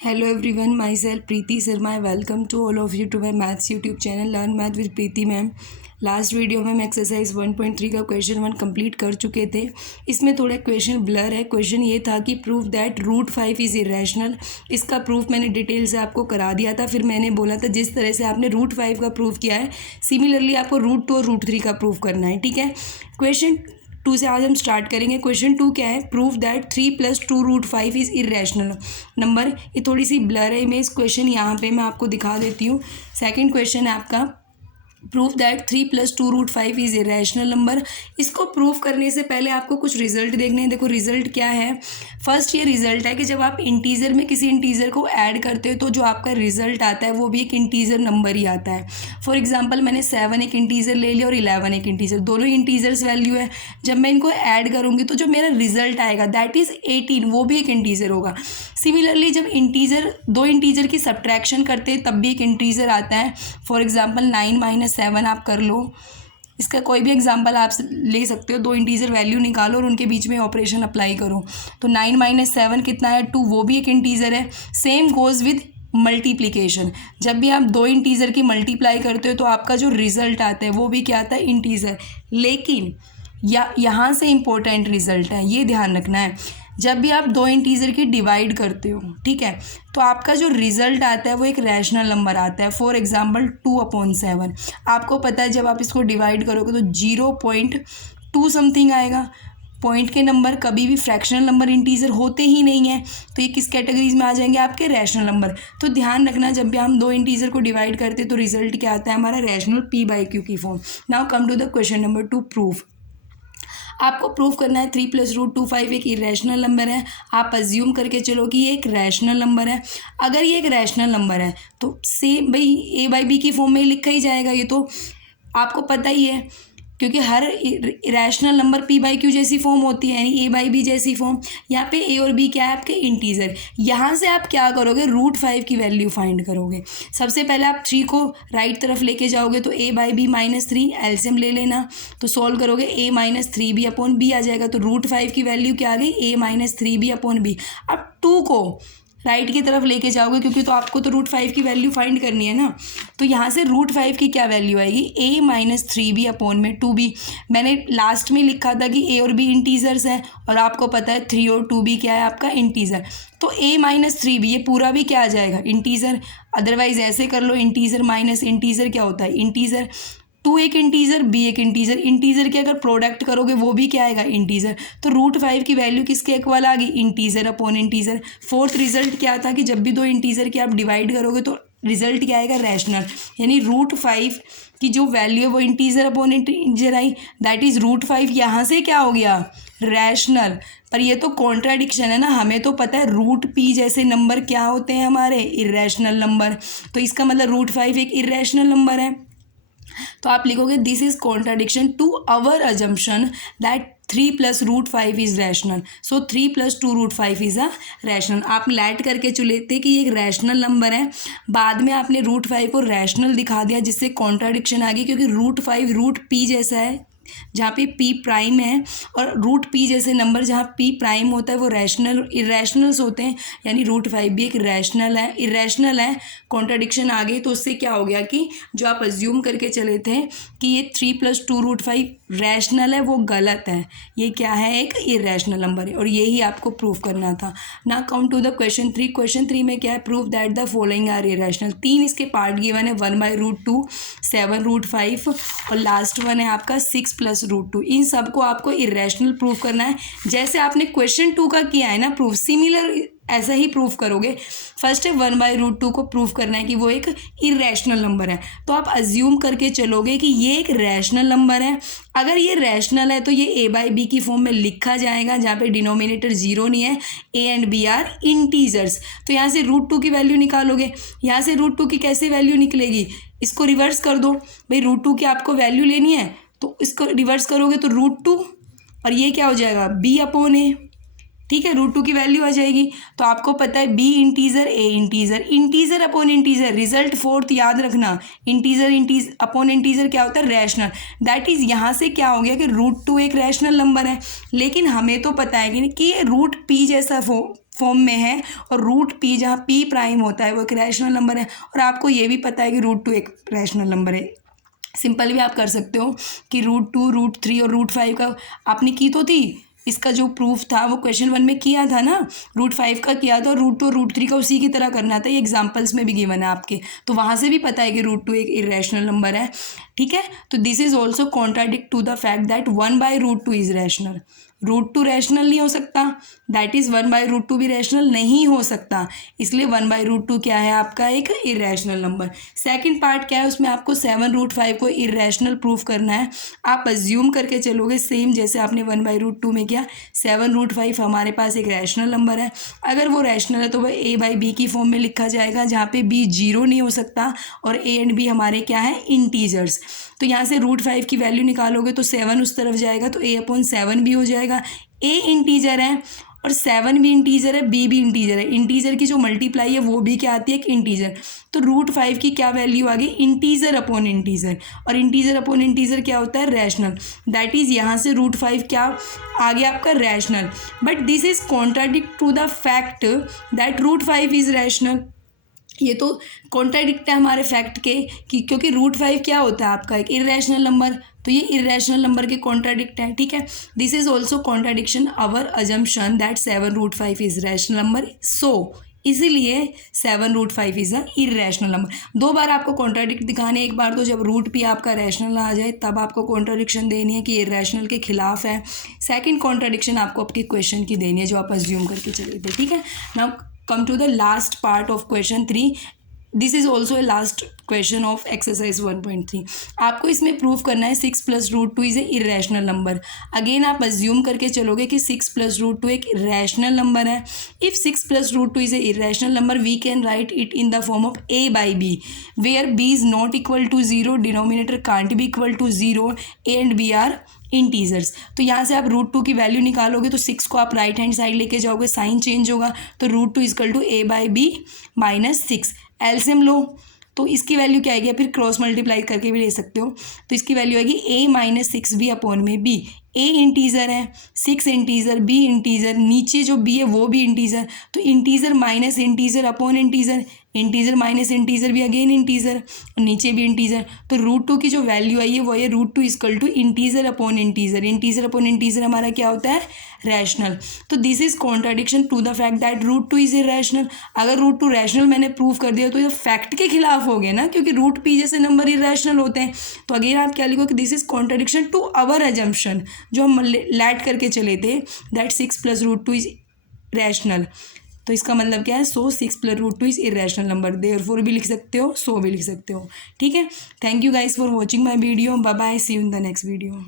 Hello everyone, myself Preeti Sharma. I welcome to all of you to my maths YouTube channel Learn Math with Preeti ma'am. Last video में हम exercise 1.3 का question 1 complete कर चुके थे। इसमें थोड़ा question blur है। Question ये था कि prove that root 5 is irrational. इसका प्रूफ मैंने डिटेल से आपको करा दिया था। फिर मैंने बोला था जिस तरह से आपने रूट 5 का प्रूफ किया है सिमिलरली आपको रूट 2 और रूट 3 का प्रूफ करना है। ठीक है, क्वेश्चन 2 से आज हम स्टार्ट करेंगे। क्वेश्चन 2 क्या है? Prove that 3 + 2 root 5 is irrational number. ये थोड़ी सी ब्लर है इमेज। क्वेश्चन यहाँ पे मैं आपको दिखा देती हूँ। सेकंड क्वेश्चन है आपका proof that 3 + 2 root 5 is irrational number. इसको प्रूफ करने से पहले आपको कुछ रिजल्ट देखने हैं। देखो रिजल्ट क्या है। फर्स्ट ये रिजल्ट है कि जब आप इंटीजर में किसी इंटीजर को ऐड करते हो तो जो आपका रिजल्ट आता है वो भी एक इंटीजर नंबर ही आता है। फॉर एग्जांपल मैंने 7 एक इंटीजर ले लिया और 11 एक इंटीजर, दोनों ही इंटीजर्स वैल्यू है। जब मैं इनको ऐड करूँगी तो जो मेरा रिजल्ट आएगा दैट इज़ 18, वो भी एक इंटीजर होगा। सिमिलरली जब इंटीजर दो इंटीजर की सब्ट्रैक्शन करते हैं तब भी एक इंटीजर आता है। फॉर एग्जांपल 9 - 7 आप कर लो। इसका कोई भी एग्जांपल आप ले सकते हो। दो इंटीजर वैल्यू निकालो और उनके बीच में ऑपरेशन अप्लाई करो। तो 9 - 7 कितना है? 2, वो भी एक इंटीजर है। Same goes with multiplication. जब भी आप दो इंटीजर की मल्टीप्लाई करते हो तो आपका जो रिजल्ट आता है वो भी क्या आता है? इंटीजर। लेकिन यहाँ से इम्पोर्टेंट रिजल्ट है, ये ध्यान रखना है। जब भी आप दो इंटीजर की डिवाइड करते हो, ठीक है, तो आपका जो रिजल्ट आता है वो एक रैशनल नंबर आता है। For example 2/7। आपको पता है जब आप इसको डिवाइड करोगे तो 0.2 समथिंग आएगा। पॉइंट के नंबर कभी भी फ्रैक्शनल नंबर इंटीजर होते ही नहीं है, तो ये किस कैटेगरीज में आ जाएंगे? आपके रैशनल नंबर। तो ध्यान रखना जब भी हम दो इंटीजर को डिवाइड करते हैं तो रिजल्ट क्या आता है? हमारा रैशनल p/q की form. Now come to the question number 2, proof. आपको प्रूव करना है 3 + √2 5 एक इरेशनल नंबर है। आप अज्यूम करके चलो कि ये एक रैशनल नंबर है। अगर ये एक रैशनल नंबर है तो सेम भाई a/b की फॉर्म में लिखा ही जाएगा। ये तो आपको पता ही है क्योंकि हर रैशनल नंबर p/q जैसी फॉर्म होती है, यानी a/b जैसी फॉर्म। यहाँ पे a और b क्या है? आपके इंटीजर। यहाँ से आप क्या करोगे? √5 की वैल्यू फाइंड करोगे। सबसे पहले आप 3 को राइट तरफ लेके जाओगे तो a/b - 3 एलसीएम ले लेना। तो सॉल्व करोगे a - 3b/b आ जाएगा। तो √5 की वैल्यू क्या आ गई? a - 3b/b। अब 2 को राइट की तरफ लेके जाओगे क्योंकि तो आपको तो √5 की वैल्यू फाइंड करनी है ना। तो यहाँ से √5 की क्या वैल्यू आएगी? a - 3b/2b। मैंने लास्ट में लिखा था कि a और b इंटीजर्स हैं और आपको पता है 3 और 2b क्या है? आपका इंटीजर। तो a - 3b ये पूरा भी क्या आ जाएगा? इंटीजर। अदरवाइज ऐसे कर लो, इंटीजर माइनस इंटीजर क्या होता है? इंटीजर। 2 एक इंटीजर, b एक इंटीजर। इंटीजर के अगर प्रोडक्ट करोगे वो भी क्या आएगा? इंटीजर। तो √5 की वैल्यू किसके इक्वल आ गई? Integer upon integer. Fourth result क्या था कि जब भी दो इंटीजर की आप डिवाइड करोगे तो रिजल्ट क्या आएगा? रैशनल। यानी √5 की जो वैल्यू है वो integer upon integer I, that is √5 यहाँ से क्या हो गया? रैशनल। पर ये तो कॉन्ट्राडिक्शन है ना। हमें तो पता है √p जैसे नंबर क्या होते हैं? हमारे इरेशनल नंबर। तो इसका मतलब √5 एक इरेशनल नंबर है। तो आप लिखोगे this is contradiction to our assumption that 3 + √5 is rational. So 3 + 2 √5 is a rational. आप लैट करके चलेते कि ये एक रैशनल नंबर है, बाद में आपने √5 को रैशनल दिखा दिया जिससे कॉन्ट्राडिक्शन आ गई, क्योंकि √5 √p जैसा है जहाँ पे p प्राइम है, और √p जैसे नंबर जहाँ p प्राइम होता है वो रैशनल इरेशनल्स होते हैं। यानी √5 भी एक रैशनल है, इरेशनल है। कॉन्ट्राडिक्शन आ गई तो उससे क्या हो गया कि जो आप अज्यूम करके चले थे कि ये 3 + 2 √5 रैशनल है वो गलत है। ये क्या है? एक इरेशनल नंबर है और यही आपको प्रूव करना था ना। Count to the question 3। Question 3 में क्या है? Prove that the following are irrational. 3 इसके पार्ट गिवन है, 1/√2, 7 √5 और लास्ट वन है आपका 6 + √2। इन सबको आपको इरेशनल प्रूव करना है। जैसे आपने क्वेश्चन 2 का किया है ना प्रूफ, सिमिलर ऐसा ही प्रूफ करोगे। फर्स्ट है 1/√2 को प्रूफ करना है कि वो एक इरेशनल नंबर है। तो आप अज्यूम करके चलोगे कि ये एक रैशनल नंबर है। अगर ये रैशनल है तो ये a/b की फॉर्म में लिखा जाएगा जहाँ पे डिनोमिनेटर 0 नहीं है, a and b are integers. तो यहाँ से √2 की वैल्यू निकालोगे। यहाँ से √2 की कैसे वैल्यू निकलेगी? इसको रिवर्स कर दो भाई। √2 की आपको वैल्यू लेनी है तो इसको रिवर्स करोगे तो √2 और ये क्या हो जाएगा? b/a। ठीक है, रूट 2 की वैल्यू आ जाएगी। तो आपको पता है b integer a integer, integer upon integer, result fourth याद रखना, इंटीजर अपॉन इंटीजर क्या होता है, रैशनल। दैट इज यहाँ से क्या हो गया कि रूट 2 एक रैशनल नंबर है, लेकिन हमें तो पता है कि ये रूट पी जैसा फॉर्म में है, और रूट पी जहाँ पी प्राइम होता है वो एक रैशनल नंबर है, और आपको ये भी पता है कि रूट 2 एक रैशनल नंबर है। सिंपल भी आप कर सकते हो कि रूट 2, रूट 3 और रूट 5 का आपने की तो थी, इसका जो प्रूफ था वो क्वेश्चन 1 में किया था ना, रूट 5 का किया था, रूट 2 रूट 3 का उसी की तरह करना था, ये एग्जाम्पल्स में भी गिवन है आपके, तो वहाँ से भी पता है कि रूट 2 एक इरेशनल नंबर है। ठीक है, तो this is also contradict to the fact that 1/√2 is rational. Root 2 rational नहीं हो सकता, दैट इज़ 1/√2 भी रैशनल नहीं हो सकता, इसलिए 1/√2 क्या है आपका, एक इरेशनल नंबर। सेकंड पार्ट क्या है, उसमें आपको 7√5 को इरेशनल प्रूफ करना है। आप अज्यूम करके चलोगे सेम जैसे आपने 1/√2 में किया, 7√5 हमारे पास एक रैशनल नंबर है, अगर वो रैशनल है तो वह a/b की फॉर्म में लिखा जाएगा, जहाँ पे b 0 नहीं हो सकता और a एंड b हमारे क्या है, इंटीजर्स। तो यहाँ से √5 की वैल्यू निकालोगे तो 7 उस तरफ जाएगा, तो a/7 भी हो जाएगा। a इंटीजर है और 7 भी इंटीजर है, b भी इंटीजर है, इंटीजर की जो मल्टीप्लाई है वो भी क्या आती है, एक इंटीजर। तो √5 की क्या वैल्यू आ गई, इंटीजर अपॉन इंटीजर, और इंटीजर अपॉन इंटीजर क्या होता है, रैशनल। दैट इज़ यहाँ से √5 क्या आ गया आपका, rational. But this is contradict to the fact that √5 is rational. ये तो कॉन्ट्राडिक्ट है हमारे फैक्ट के कि क्योंकि √5 क्या होता है आपका, एक इरेशनल नंबर, तो ये इरेशनल नंबर के कॉन्ट्राडिक्ट है। ठीक है, this is also contradiction our assumption that 7√5 is rational number, so इसीलिए 7√5 इज अ इरेशनल नंबर। दो बार आपको कॉन्ट्राडिक्ट दिखाने, एक बार तो जब रूट पी आपका रैशनल आ जाए तब आपको कॉन्ट्राडिक्शन देनी है कि इरेशनल के खिलाफ है। सेकंड कॉन्ट्राडिक्शन आपको आपके क्वेश्चन की देनी है जो आप अज्यूम करके चले थे। ठीक है, now come to the last part of question 3. This is also a last question of exercise 1.3। आपको इसमें प्रूव करना है 6 + √2 is a irrational number. Again आप अज्यूम करके चलोगे कि 6 + √2 एक रैशनल नंबर है। If 6 + √2 is a irrational number we can write it in the form of a/b where b is not equal to 0, denominator can't be equal to 0, a and b are integers. तो यहाँ से आप √2 की value निकालोगे तो 6 को आप right hand side लेके जाओगे, साइन चेंज होगा, तो √2 = a/b - 6। एलसीएम लो तो इसकी वैल्यू क्या आएगी, फिर क्रॉस मल्टीप्लाई करके भी ले सकते हो, तो इसकी वैल्यू आएगी a - 6b अपॉन में b। a इंटीजर है, 6 इंटीजर, b इंटीजर, नीचे जो b है वो भी इंटीजर, तो integer minus integer upon integer, integer minus integer भी अगेन इंटीजर, नीचे भी इंटीजर। तो √2 की जो वैल्यू आई है वो है √2 = integer upon integer, integer upon integer हमारा क्या होता है, रैशनल। तो this is contradiction to the fact that √2 is irrational. अगर √2 रैशनल मैंने प्रूव कर दिया तो ये फैक्ट के खिलाफ हो गया ना, क्योंकि √p जैसे नंबर इरेशनल होते हैं। तो अगेन आप क्या लिखो कि this is contradiction to our assumption जो हम लैट करके चले थे दैट 6 + √2 इज रैशनल। तो इसका मतलब क्या है, सो 6 + √2 इज इरेशनल नंबर, देयरफॉर भी लिख सकते हो, सो भी लिख सकते हो। ठीक है, thank you guys for watching my video, bye bye, see you in the next video.